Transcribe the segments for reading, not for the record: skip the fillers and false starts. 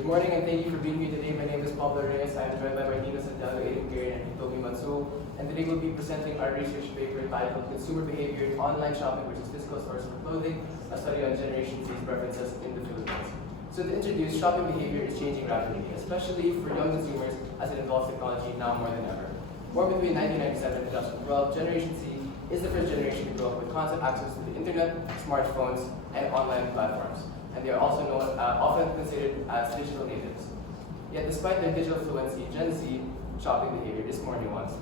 Good morning and thank you for being here today. My name is Pablo Reyes. I am joined by Martina Santiago, Aiden Gary, and Hitomi Matsu. And today we'll be presenting our research paper titled Consumer Behavior in Online Shopping versus Physical Stores for Clothing, a study on Generation Z's preferences in the Philippines. So to introduce, shopping behavior is changing rapidly, especially for young consumers as it involves technology now more than ever. Born between 1997 and 2012, Generation Z is the first generation to grow up with constant access to the internet, smartphones, and online platforms. And they are also known, often considered as digital natives. Yet despite their digital fluency, Gen Z shopping behavior is more nuanced.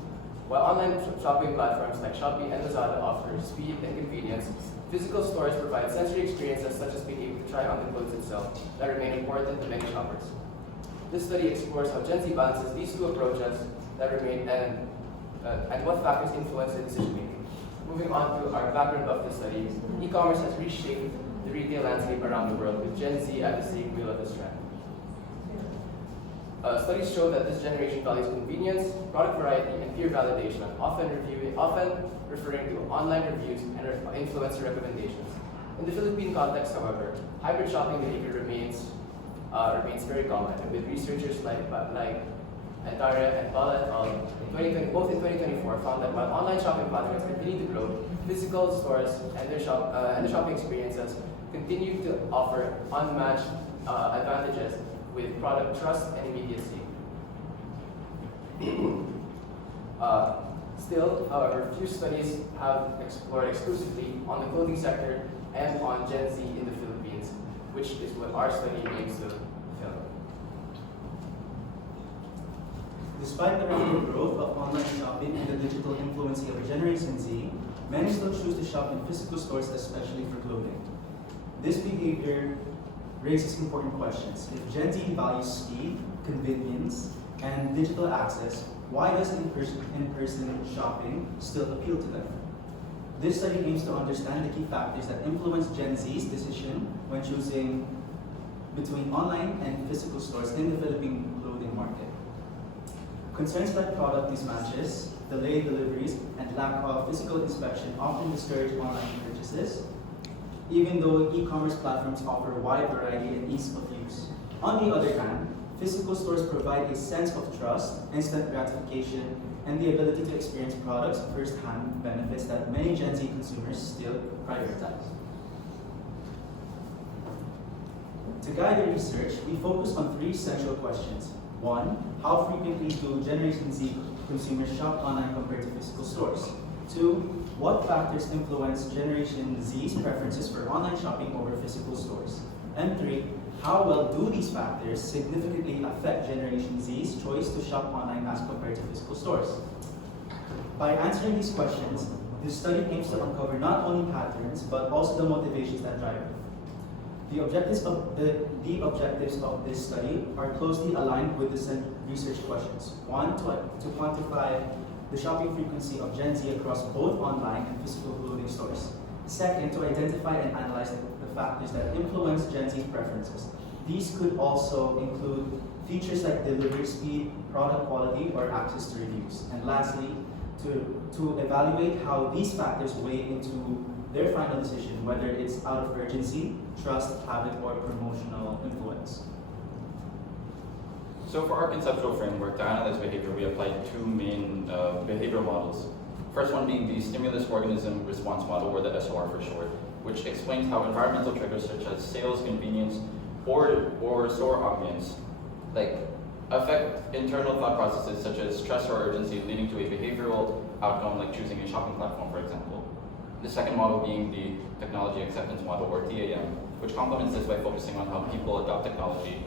While online shopping platforms like Shopee and Lazada offer speed and convenience, physical stores provide sensory experiences such as being able to try on the clothes itself that remain important to many shoppers. This study explores how Gen Z balances these two approaches that remain and what factors influence their decision making. Moving on to our background of this study, e-commerce has reshaped the retail landscape around the world with Gen Z at the steering wheel of this trend. Studies show that this generation values convenience, product variety, and peer validation, often referring to online reviews and influencer recommendations. In the Philippine context, however, hybrid shopping behavior remains very common, and with researchers like Antaria and Bala et al. Both in 2024 found that while online shopping platforms continue to grow, physical stores and the shopping experiences continue to offer unmatched advantages with product trust and immediacy. Still, however, few studies have explored exclusively on the clothing sector and on Gen Z in the Philippines, which is what our study aims to film. Despite the rapid growth of online shopping and the digital influence of Generation Z, many still choose to shop in physical stores, especially for clothing. This behavior raises important questions. If Gen Z values speed, convenience, and digital access, why does in-person shopping still appeal to them? This study aims to understand the key factors that influence Gen Z's decision when choosing between online and physical stores in the Philippine clothing market. Concerns like product mismatches, delayed deliveries, and lack of physical inspection often discourage online purchases, even though e-commerce platforms offer a wide variety and ease of use. On the other hand, physical stores provide a sense of trust, instant gratification, and the ability to experience products firsthand, benefits that many Gen Z consumers still prioritize. To guide the research, we focus on three central questions. One, how frequently do Generation Z consumers shop online compared to physical stores? Two, what factors influence Generation Z's preferences for online shopping over physical stores? And three, how well do these factors significantly affect Generation Z's choice to shop online as compared to physical stores? By answering these questions, this study aims to uncover not only patterns, but also the motivations that drive it. The objectives of this study are closely aligned with the research questions. One, to quantify the shopping frequency of Gen Z across both online and physical clothing stores. Second, to identify and analyze the factors that influence Gen Z's preferences. These could also include features like delivery speed, product quality, or access to reviews. And lastly, to evaluate how these factors weigh into their final decision, whether it's out of urgency, trust, habit, or promotional influence. So for our conceptual framework to analyze behavior, we applied two main behavioral models. First one being the stimulus organism response model, or the SOR for short, which explains how environmental triggers such as sales, convenience, or store ambience, affect internal thought processes such as stress or urgency, leading to a behavioral outcome like choosing a shopping platform, for example. The second model being the technology acceptance model, or TAM, which complements this by focusing on how people adopt technology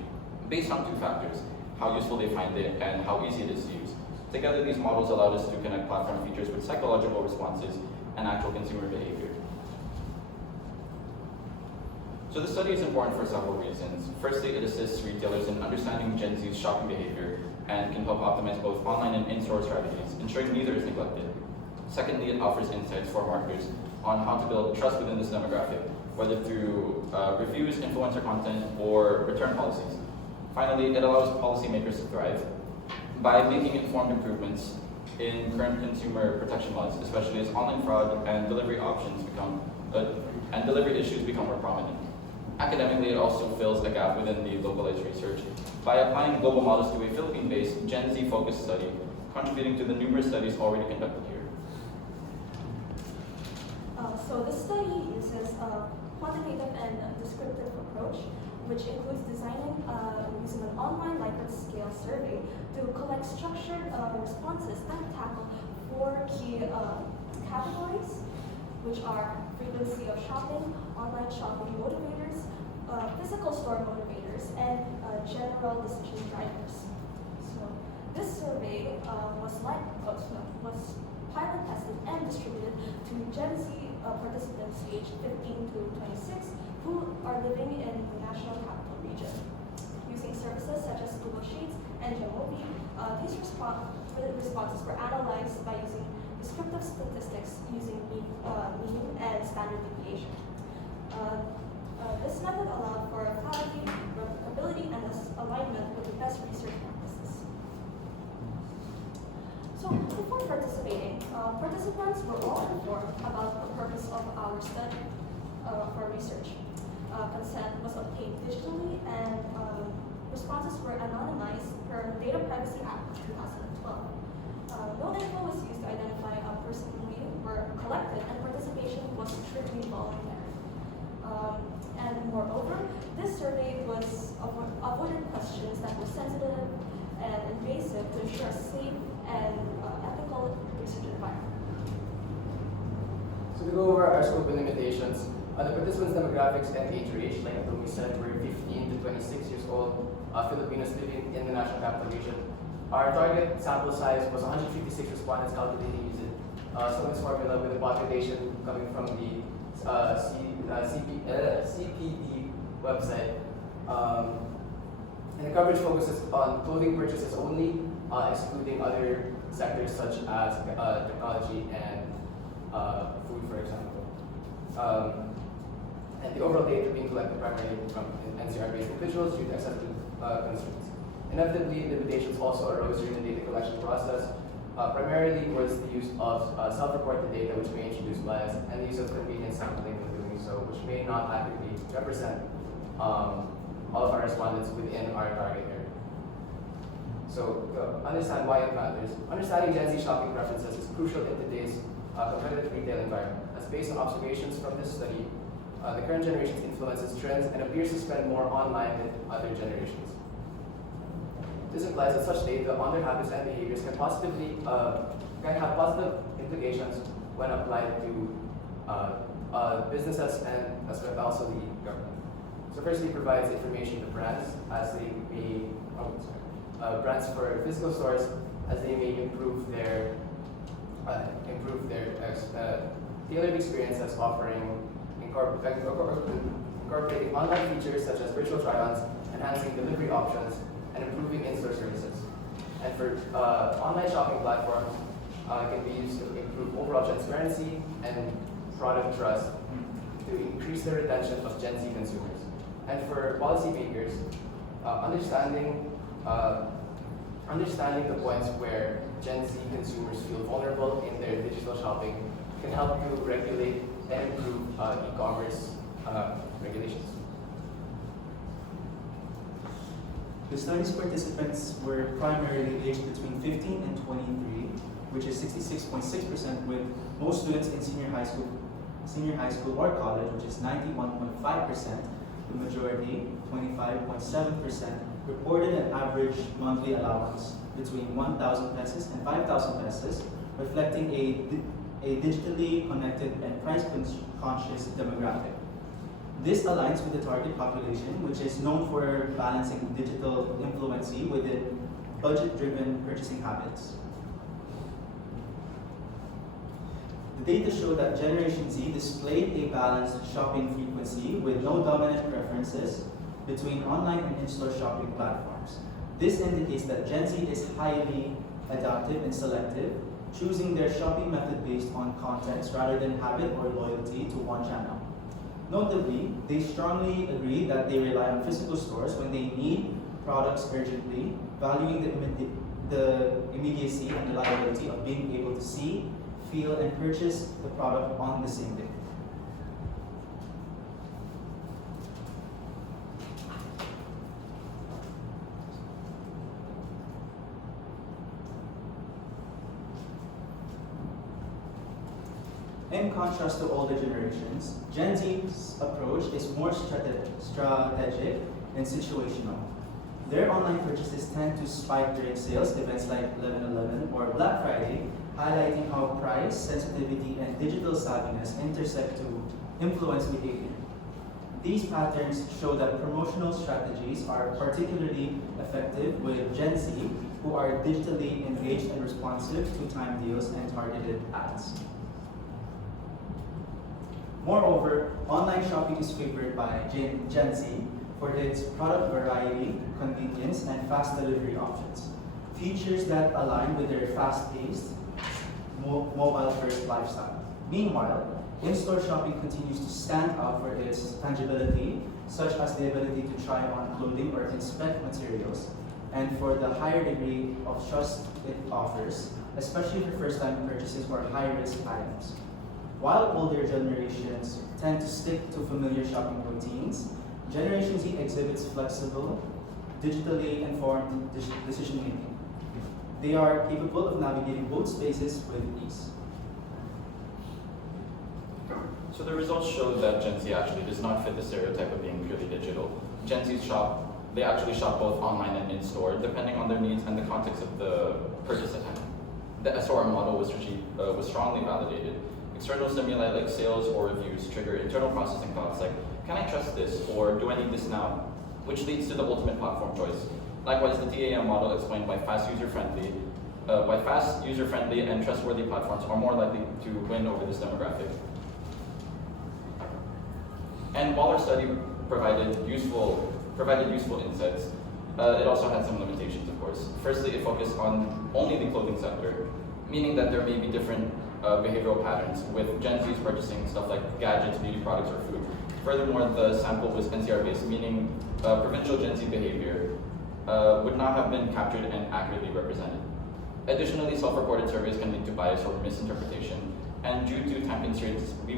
based on two factors: how useful they find it and how easy it is to use. Together, these models allowed us to connect platform features with psychological responses and actual consumer behavior. So this study is important for several reasons. Firstly, it assists retailers in understanding Gen Z's shopping behavior and can help optimize both online and in-store strategies, ensuring neither is neglected. Secondly, it offers insights for marketers on how to build trust within this demographic, whether through reviews, influencer content, or return policies. Finally, it allows policymakers to thrive by making informed improvements in current consumer protection laws, especially as online fraud and delivery issues become more prominent. Academically, it also fills a gap within the localized research by applying global models to a Philippine-based Gen Z-focused study, contributing to the numerous studies already conducted here. So this study uses a quantitative and descriptive approach, which includes designing using an online Likert scale survey to collect structured responses that tackle 4 key categories, which are frequency of shopping, online shopping motivators, physical store motivators, and general decision drivers. So this survey was pilot tested and distributed to Gen Z participants aged 15 to 26 who are living in the National Capital Region. Using services such as Google Sheets and Jamovi, these responses were analyzed by using descriptive statistics using mean and standard deviation. This method allowed for clarity, replicability, and alignment with the best research practices. So before participating, participants were all informed about the purpose of our study for research. Consent was obtained digitally, and responses were anonymized per Data Privacy Act of 2012. No info was used to identify a person we were collected, and participation was strictly voluntary. And moreover, this survey was avoided questions that were sensitive and invasive to ensure a safe and ethical research environment. So to go over our scope and limitations, the participants' demographics and age range, like Atomi said, were 15 to 26 years old, Filipinos living in the National Capital Region. Our target sample size was 156 respondents calculated using Sloan's formula with the population coming from the CPD website. And the coverage focuses on clothing purchases only, excluding other sectors such as technology and food, for example. And the overall data being collected primarily from NCR-based individuals due to accessibility constraints. Inevitably, limitations also arose during the data collection process. Primarily was the use of self-reported data, which may introduce bias, and the use of convenience sampling when doing so, which may not accurately represent all of our respondents within our target area. So, understand why it matters. Understanding Gen Z shopping preferences is crucial in today's competitive retail environment, as based on observations from this study, the current generation's influences trends and appears to spend more online than other generations. This implies that such data on their habits and behaviors can have positive implications when applied to businesses and as well also the government. So firstly, it provides information to brands as they may brands for physical stores as they may improve their tailored experiences, offering incorporating online features such as virtual try-ons, enhancing delivery options, and improving in-store services. And for online shopping platforms, can be used to improve overall transparency and product trust to increase the retention of Gen Z consumers. And for policymakers, understanding the points where Gen Z consumers feel vulnerable in their digital shopping can help you regulate and improve e-commerce regulations. The study's participants were primarily aged between 15 and 23, which is 66.6%, with most students in senior high school or college, which is 91.5%. The majority, 25.7%, reported an average monthly allowance between 1,000 pesos and 5,000 pesos, reflecting a digitally connected and price-conscious demographic. This aligns with the target population, which is known for balancing digital influency within budget-driven purchasing habits. The data show that Generation Z displayed a balanced shopping frequency with no dominant preferences between online and in-store shopping platforms. This indicates that Gen Z is highly adaptive and selective, choosing their shopping method based on context rather than habit or loyalty to one channel. Notably, they strongly agree that they rely on physical stores when they need products urgently, valuing the immediacy and reliability of being able to see, feel, and purchase the product on the same day. In contrast to older generations, Gen Z's approach is more strategic and situational. Their online purchases tend to spike during sales events like 11/11 or Black Friday, highlighting how price, sensitivity, and digital savviness intersect to influence behavior. These patterns show that promotional strategies are particularly effective with Gen Z, who are digitally engaged and responsive to time deals and targeted ads. Moreover, online shopping is favored by Gen Z for its product variety, convenience, and fast delivery options, features that align with their fast-paced, mobile-first lifestyle. Meanwhile, in-store shopping continues to stand out for its tangibility, such as the ability to try on clothing or inspect materials, and for the higher degree of trust it offers, especially for first-time purchases or high-risk items. While older generations tend to stick to familiar shopping routines, Generation Z exhibits flexible, digitally informed decision-making. They are capable of navigating both spaces with ease. So the results show that Gen Z actually does not fit the stereotype of being purely digital. Gen Z they actually shop both online and in-store, depending on their needs and the context of the purchase at hand. The SOR model was strongly validated. External stimuli like sales or reviews trigger internal processing thoughts like, can I trust this, or do I need this now? Which leads to the ultimate platform choice. Likewise, the TAM model explained why fast, user-friendly, and trustworthy platforms are more likely to win over this demographic. And while our study provided useful insights, it also had some limitations, of course. Firstly, it focused on only the clothing sector, meaning that there may be different behavioral patterns, with Gen Z's purchasing stuff like gadgets, beauty products, or food. Furthermore, the sample was NCR-based, meaning provincial Gen Z behavior would not have been captured and accurately represented. Additionally, self-reported surveys can lead to bias or misinterpretation, and due to time constraints, we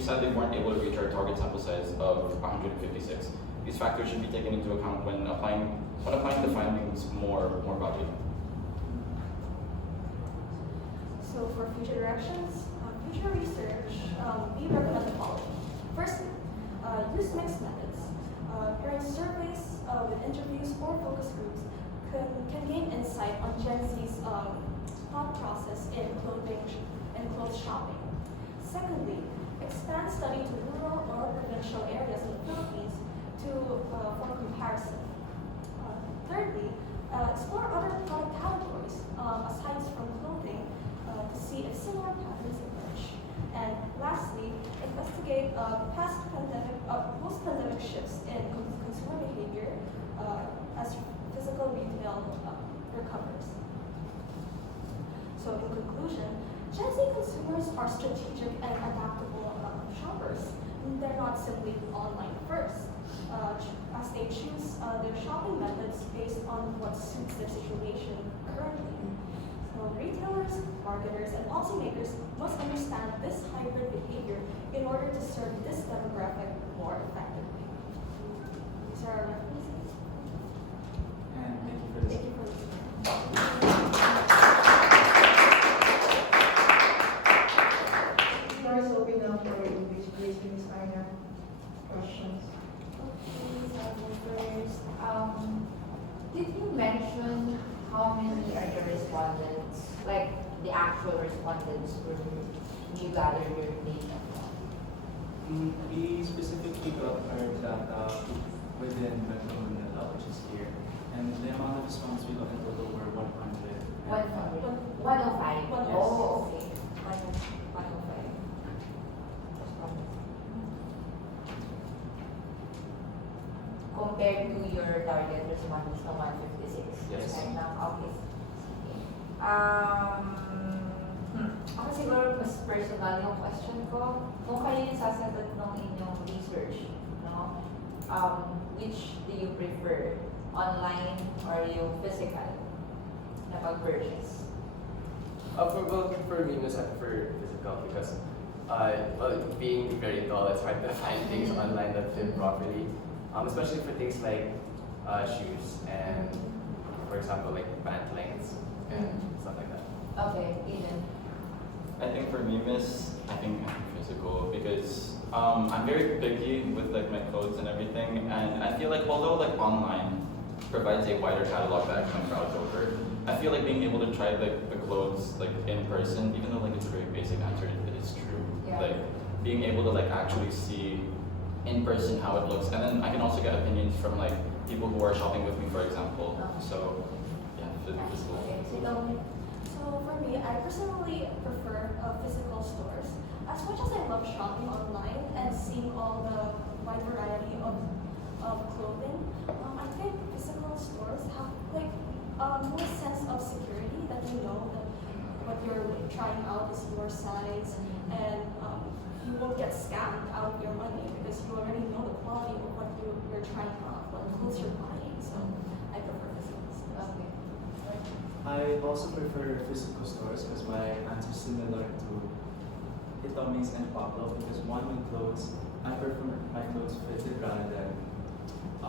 sadly weren't able to reach our target sample size of 156. These factors should be taken into account when applying the findings more broadly. So for future directions, future research, we recommend the following. Firstly, use mixed methods. Pairing surveys with interviews or focus groups can gain insight on Gen Z's thought process in clothes shopping. Secondly, expand study to rural or provincial areas in the Philippines for comparison. Thirdly, explore other product categories aside from clothing to see if similar patterns emerge. And lastly, investigate post-pandemic shifts in consumer behavior as physical retail recovers. So in conclusion, Gen Z consumers are strategic and adaptable shoppers. They're not simply online first, as they choose their shopping methods based on what suits their situation currently. So retailers, marketers, and policymakers must understand this hybrid behavior in order to serve this demographic more effectively. These are our references. And thank you for this. Thank you for listening. Floor is open now for invigilation, Ms. Aina. Questions? Okay, so first, did you mention how many are the respondents, like the actual respondents who you gathered your data from? We specifically got our data within Metro Manila, which is here, and the amount of response we got in total were 100. 105. 105. Yes. Oh, okay. 105. Compared to your target respondents na 156. Yes. Right now? Okay. Sige. Ako siguro mas personal yung question ko. Kung kayo yung sasagot ng inyong research, no? Which do you prefer? Online or yung physical na pag-purchase? For me, I prefer physical because being very tall, it's hard to find things online that fit properly. Especially for things like shoes and, for example, like pant lengths and stuff like that. Okay, Eden. I think for me, miss, I think physical because I'm very picky with like my clothes and everything, and I feel like although like online provides a wider catalog that I can browse over, I feel like being able to try like the clothes like in person, even though like it's a very basic answer, it is true. Yeah. Like being able to like actually see in person how it looks, and then I can also get opinions from like people who are shopping with me, for example. So yeah, physical. Okay, so don't So for me, I personally prefer physical stores. As much as I love shopping online and seeing all the wide variety of clothing, I think physical stores have like more sense of security that you know that what you're trying out is your size and you won't get scammed out of your money because you already know the quality of what you're trying out, what clothes you're buying. So I prefer physical stores. Okay. I also prefer physical stores because my answer is similar to Hitomi's and Pablo because one with clothes, I prefer my clothes fitted rather than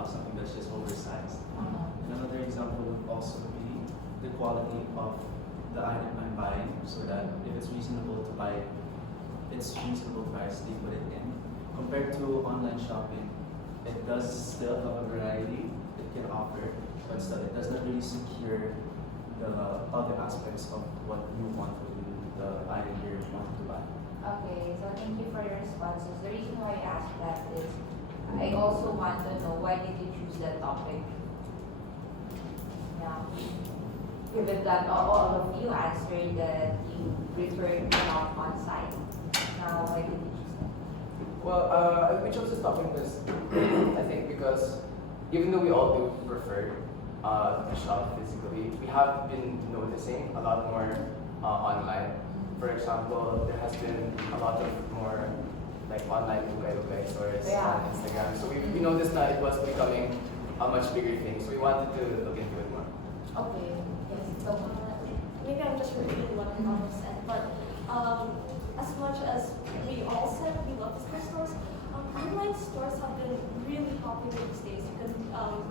something that's just oversized. And another example would also be the quality of the item I'm buying so that if it's reasonable to buy, it's reasonable price they put it in. Compared to online shopping, it does still have a variety it can offer, but still it does not really secure the other aspects of what you want with the item you want to buy. Okay, so thank you for your responses. The reason why I asked that is I also want to know why did you choose that topic? Yeah. Given that all of you answered that you prefer not on site. Now, why did you choose that? Well, we chose this topic because I think because even though we all do prefer to shop physically, we have been noticing a lot more online. For example, there has been a lot of more like online ukay stores Yeah. on Instagram. So we noticed that it was becoming a much bigger thing. So we wanted to look into it more. Okay, yes, so Maybe I'm just repeating what Ronald said, but as much as we all said we love physical stores, online stores have been really popular these days. You can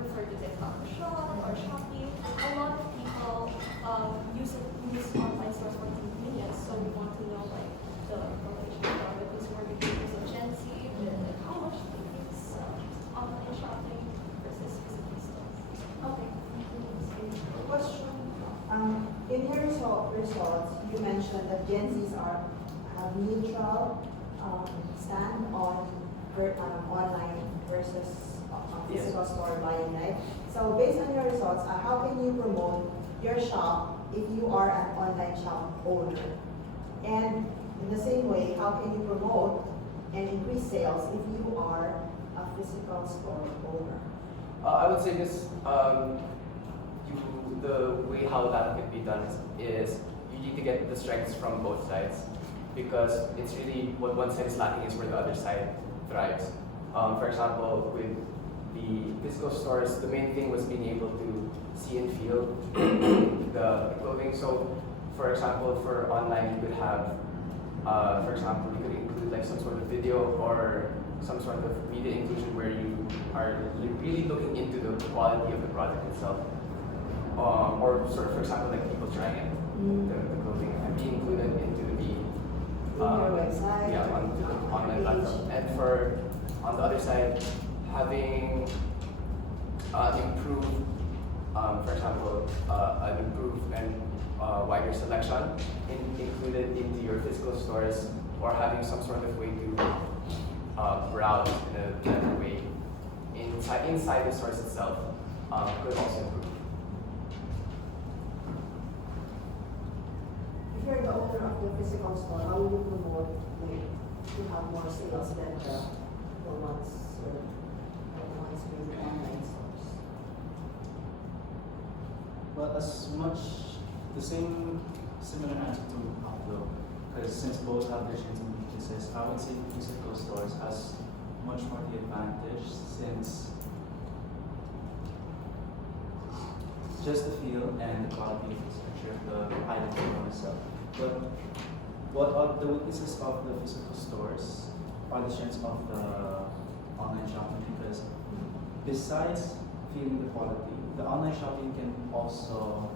refer to TikTok Shop or Shopee. A lot of people use online stores for convenience, so we want to know like the relation of the consumer behaviors of Gen Z and how much they use online shopping versus physical stores. Okay. Question. In your results, you mentioned that Gen Zs have neutral stand on online versus physical store buying, right? So based on your results, how can you promote your shop if you are an online shop owner? And in the same way, how can you promote and increase sales if you are a physical store owner? I would say this, the way how that could be done is you need to get the strengths from both sides because it's really what one side is lacking is where the other side thrives. For example, with the physical stores, the main thing was being able to see and feel the clothing. So, for example, for online, you could have, for example, you could include like some sort of video or some sort of media inclusion where you are really looking into the quality of the product itself. Or sort of, for example, like people trying it, the clothing, and being included into the your website, yeah, on the online page. platform. And for on the other side, having improved, for example, an improved and wider selection included into your physical stores, or having some sort of way to browse in a better way inside the stores itself could also improve. If you're the owner of the physical store, how will you promote to have more sales than the ones with online stores? Well, as much the similar answer to Pablo, because since both have their strengths and weaknesses, I would say physical stores has much more the advantage since just the feel and the quality of the structure of the item for myself. But what are the weaknesses of the physical stores are the strengths of the online shopping because besides feeling the quality, the online shopping can also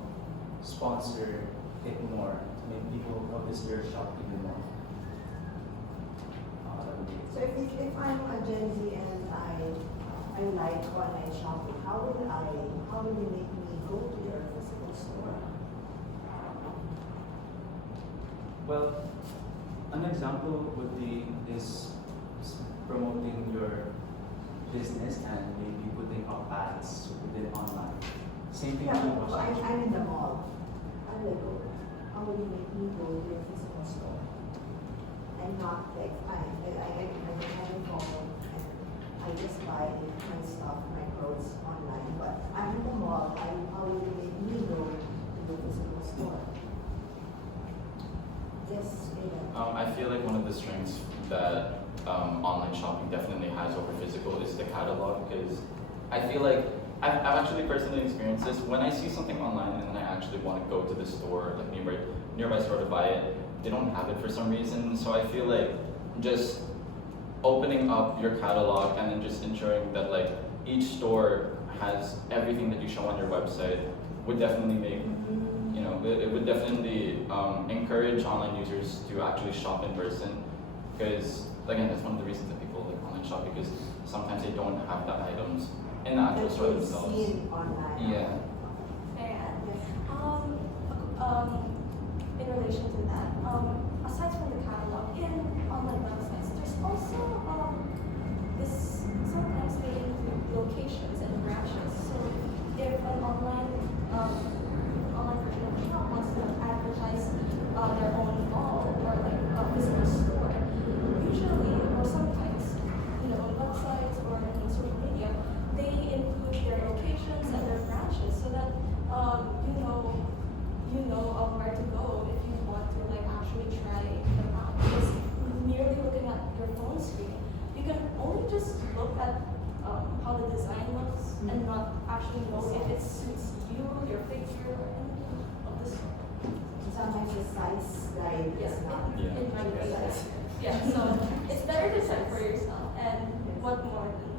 sponsor it more to make people notice your shop even more. That would be it. So if I'm a Gen Z and I like online shopping, how will you make me go to your physical store? Well, an example would be is promoting your business and maybe putting up ads within online. Same thing Yeah, with but watching. I'm in the mall. How will I go? How will you make me go to your physical store? And not like I have a phone and I just buy my stuff, my clothes online. But I'm in the mall. How will you make me go to the physical store? Yes, Ada. I feel like one of the strengths that online shopping definitely has over physical is the catalog, because I feel like I've actually personally experienced this. When I see something online and then I actually want to go to the store, like nearby store to buy it, they don't have it for some reason. So I feel like just opening up your catalog and then just ensuring that like each store has everything that you show on your website would definitely make, you know, it would definitely encourage online users to actually shop in person, because again, that's one of the reasons that people like online shop, because sometimes they don't have the items in the actual That store you've themselves. seen online. Yeah. And Yes. in relation to that, aside from the catalog, in online websites, there's also this sometimes they include locations and branches. So if an online version of the shop wants to advertise their own mall or like a physical store, usually or sometimes, you know, on websites or in social media, they include their locations and their branches so that you know where to go if you want to like actually try them out. Because merely looking at your phone screen, you can only just look at how the design looks and not actually know if it suits you, your figure, or anything of the sort. Sometimes the size guide is not. Yeah. It might be. Yeah, so it's better to check for yourself. And what more than